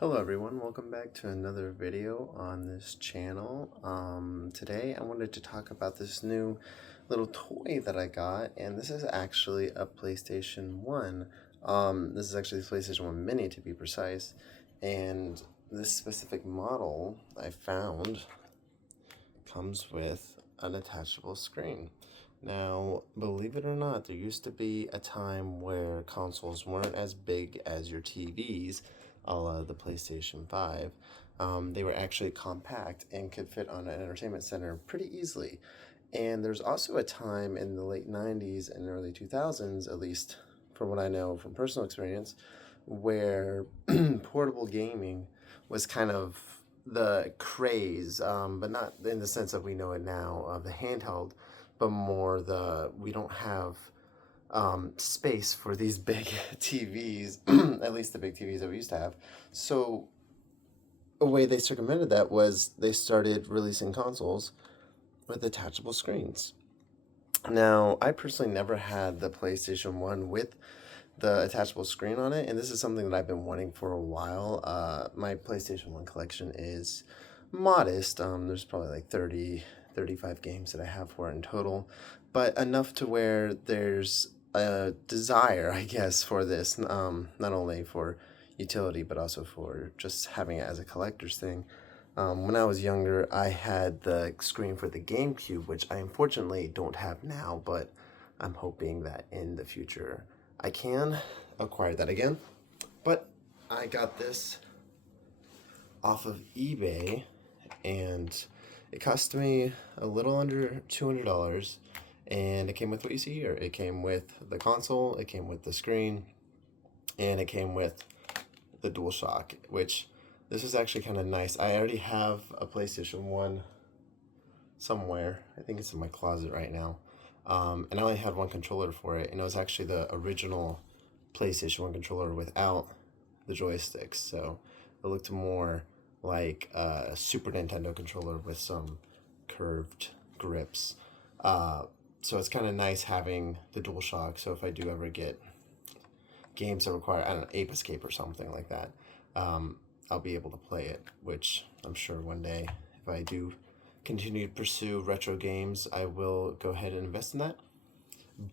Hello everyone, welcome back to another video on this channel. Today I wanted to talk about this new little toy that I got, and this is actually a PlayStation 1. This is actually the PlayStation 1 Mini to be precise, and this specific model I found comes with an attachable screen. Now, believe it or not, there used to be a time where consoles weren't as big as your TVs, a la the PlayStation 5. They were actually compact and could fit on an entertainment center pretty easily. And there's also a time in the late 90s and early 2000s, at least from what I know from personal experience, where portable gaming was kind of the craze, but not in the sense that we know it now of the handheld, but more the we don't have space for these big TVs, at least the big TVs that we used to have. So a way they circumvented that was they started releasing consoles with attachable screens. Now, I personally never had the PlayStation 1 with the attachable screen on it, and this is something that I've been wanting for a while. My PlayStation 1 collection is modest. There's probably like 35 games that I have for it in total, but enough to where there's a desire, I guess, for this, not only for utility, but also for just having it as a collector's thing. When I was younger, I had the screen for the GameCube, which I unfortunately don't have now, but I'm hoping that in the future I can acquire that again. But I got this off of eBay, and it cost me a little under $200, and it came with what you see here. It came with the console, it came with the screen, and it came with the DualShock, which this is actually kind of nice. I already have a PlayStation 1 somewhere. I think it's in my closet right now. And I only had one controller for it, and it was actually the original PlayStation 1 controller without the joysticks. So it looked more like a Super Nintendo controller with some curved grips. So it's kind of nice having the DualShock. So if I do ever get games that require, I don't know, Ape Escape or something like that, I'll be able to play it, which I'm sure one day, if I do continue to pursue retro games, I will go ahead and invest in that.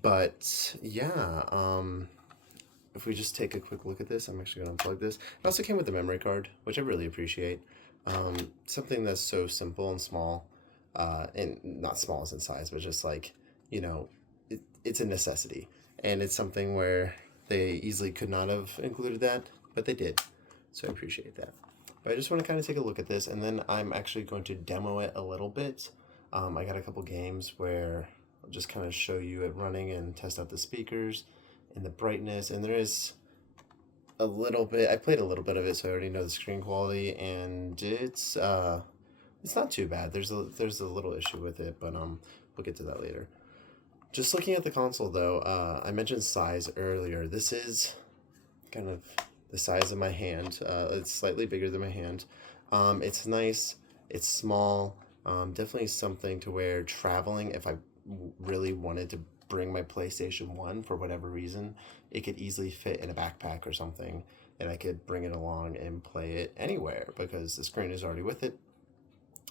But yeah, if we just take a quick look at this, I'm actually going to unplug this. It also came with a memory card, which I really appreciate. Something that's so simple and small, and not small as in size, but just like, it's a necessity. And it's something where they easily could not have included that, but they did. So I appreciate that. But I just want to kind of take a look at this, and then I'm actually going to demo it a little bit. I got a couple games where I'll just kind of show you it running and test out the speakers and the brightness. And there is a little bit, I played a little bit of it, so I already know the screen quality, and it's not too bad. There's a little issue with it, but we'll get to that later. Just looking at the console though, I mentioned size earlier. This is kind of the size of my hand. It's slightly bigger than my hand. It's nice. It's small. Definitely something to where traveling, if I really wanted to bring my PlayStation 1 for whatever reason, it could easily fit in a backpack or something, and I could bring it along and play it anywhere because the screen is already with it.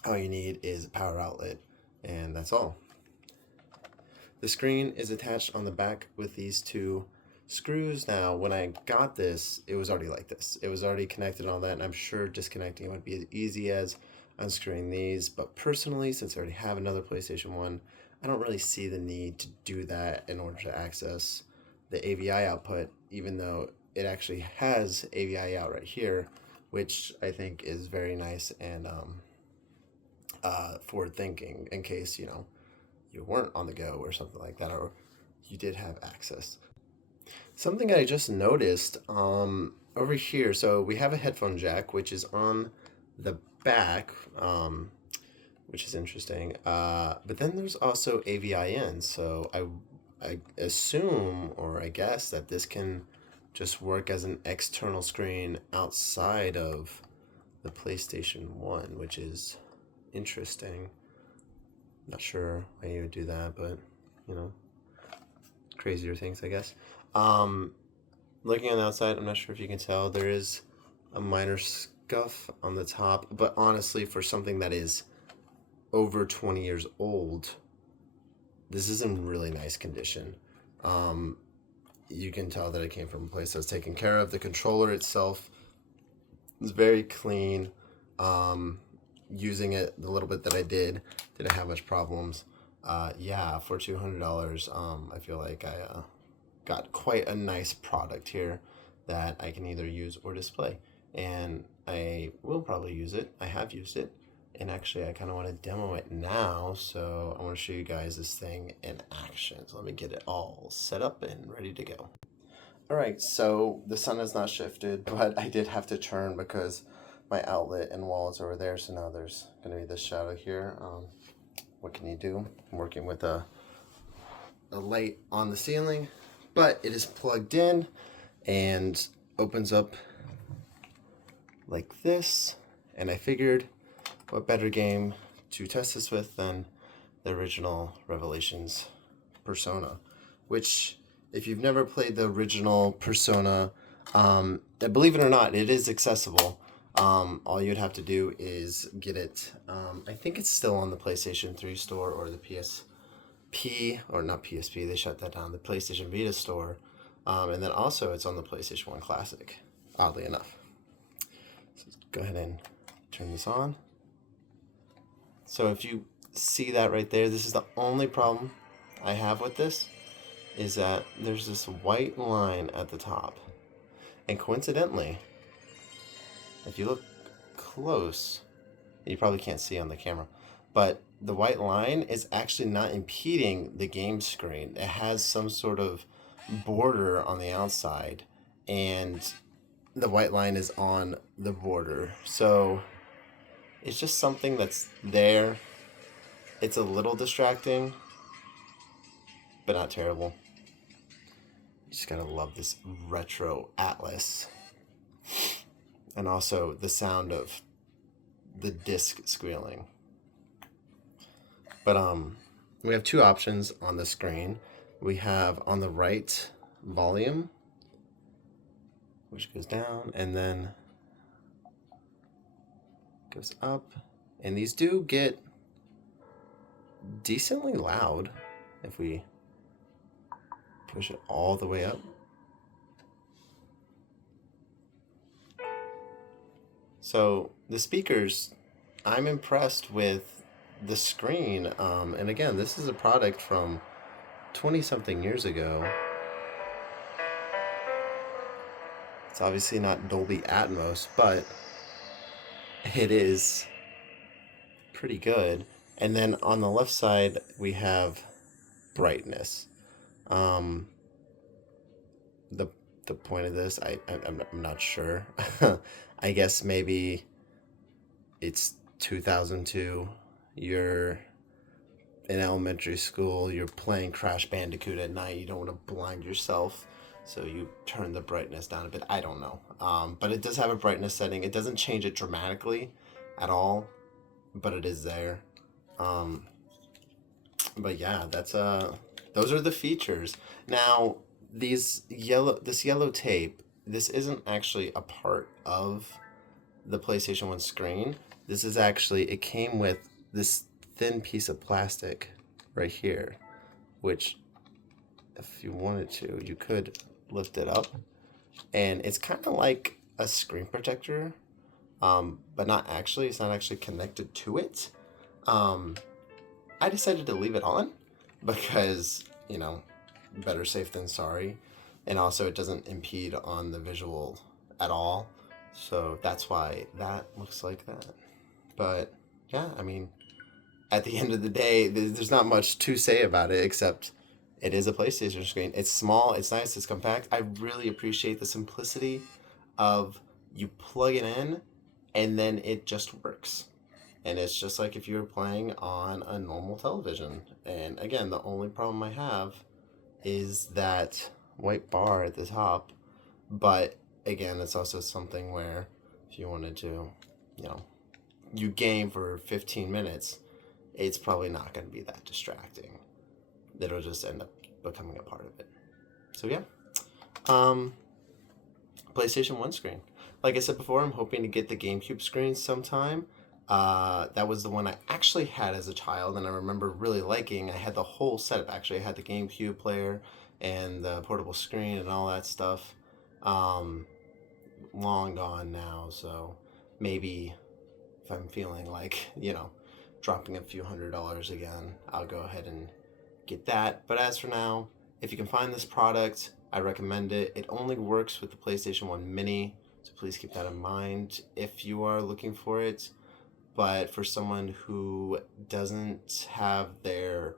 All you need is a power outlet, and that's all. The screen is attached on the back with these two screws. Now, when I got this, it was already like this. It was already connected on that, and I'm sure disconnecting it would be as easy as unscrewing these. But personally, since I already have another PlayStation 1, I don't really see the need to do that in order to access the AVI output, even though it actually has AVI out right here, which I think is very nice and forward thinking in case, you weren't on the go or something like that, or you did have access. Something I just noticed over here, so we have a headphone jack, which is on the back, which is interesting. But then there's also AVIN, so I assume, or I guess, that this can just work as an external screen outside of the PlayStation 1, which is interesting. Not sure why you would do that, but, crazier things, I guess. Looking on the outside, I'm not sure if you can tell, there is a minor scuff on the top, but honestly, for something that is over 20 years old, this is in really nice condition. You can tell that it came from a place that was taken care of. The controller itself is very clean. Using it the little bit that I didn't have much problems. Yeah, for $200, I feel like I got quite a nice product here that I can either use or display. And I will probably use it. I have used it. And actually, I kind of want to demo it now. So I want to show you guys this thing in action. So let me get it all set up and ready to go. All right, so the sun has not shifted, but I did have to turn because my outlet and wall is over there. So now there's going to be this shadow here. What can you do? I'm working with a light on the ceiling, but it is plugged in and opens up like this. And I figured, what better game to test this with than the original Revelations Persona, which, if you've never played the original Persona, believe it or not, it is accessible. All you'd have to do is get it. I think it's still on the PlayStation 3 store or the PSP, or not PSP, they shut that down, the PlayStation Vita store. And then also it's on the PlayStation 1 Classic, oddly enough. So let's go ahead and turn this on. So if you see that right there, this is the only problem I have with this, is that there's this white line at the top. And coincidentally, if you look close, you probably can't see on the camera, but the white line is actually not impeding the game screen. It has some sort of border on the outside, and the white line is on the border. So it's just something that's there. It's a little distracting, but not terrible. You just gotta love this retro Atlas. And also the sound of the disc squealing. But we have two options on the screen. We have on the right volume, which goes down and then goes up. And these do get decently loud if we push it all the way up. So the speakers, I'm impressed with the screen. And again, this is a product from 20-something years ago. It's obviously not Dolby Atmos, but it is pretty good. And then on the left side, we have brightness. The point of this, I'm not sure. I guess maybe it's 2002. You're in elementary school. You're playing Crash Bandicoot at night. You don't want to blind yourself, so you turn the brightness down a bit. I don't know. But it does have a brightness setting. It doesn't change it dramatically at all, but it is there. But yeah, that's those are the features. Now, this yellow tape, this isn't actually a part of the PlayStation 1 screen. This is actually, it came with this thin piece of plastic right here, which if you wanted to, you could lift it up, and it's kind of like a screen protector, but not actually. It's not actually connected to it. I decided to leave it on because, you know, better safe than sorry. And also it doesn't impede on the visual at all. So that's why that looks like that. But yeah, I mean, at the end of the day, there's not much to say about it except it is a PlayStation screen. It's small, it's nice, it's compact. I really appreciate the simplicity of you plug it in and then it just works. And it's just like if you were playing on a normal television. And again, the only problem I have is that white bar at the top. But again, it's also something where if you wanted to, you know, you game for 15 minutes, it's probably not going to be that distracting. It'll just end up becoming a part of it. So yeah, PlayStation 1 screen. like I said before, I'm hoping to get the GameCube screen sometime. That was the one I actually had as a child, and I remember really liking. I had the whole setup actually. I had the GameCube player and the portable screen and all that stuff. Um, Long gone now, so maybe if I'm feeling like, dropping a few $100s again, I'll go ahead and get that. But as for now, if you can find this product, I recommend it. It only works with the PlayStation 1 Mini, so please keep that in mind if you are looking for it. But for someone who doesn't have their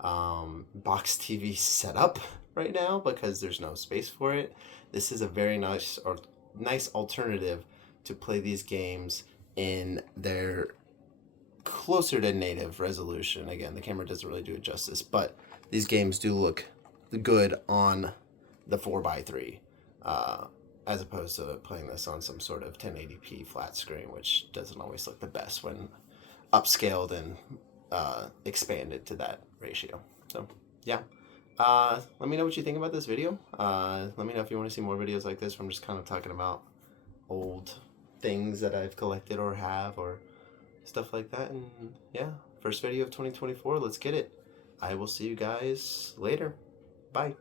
box TV set up right now because there's no space for it, this is a very nice alternative to play these games in their closer to native resolution. Again, the camera doesn't really do it justice, but these games do look good on the 4x3, as opposed to playing this on some sort of 1080p flat screen, which doesn't always look the best when upscaled and expanded to that ratio. So, yeah. Let me know what you think about this video. Let me know if you want to see more videos like this where I'm just kind of talking about old things that I've collected or have or stuff like that. And yeah, first video of 2024. Let's get it. I will see you guys later. Bye.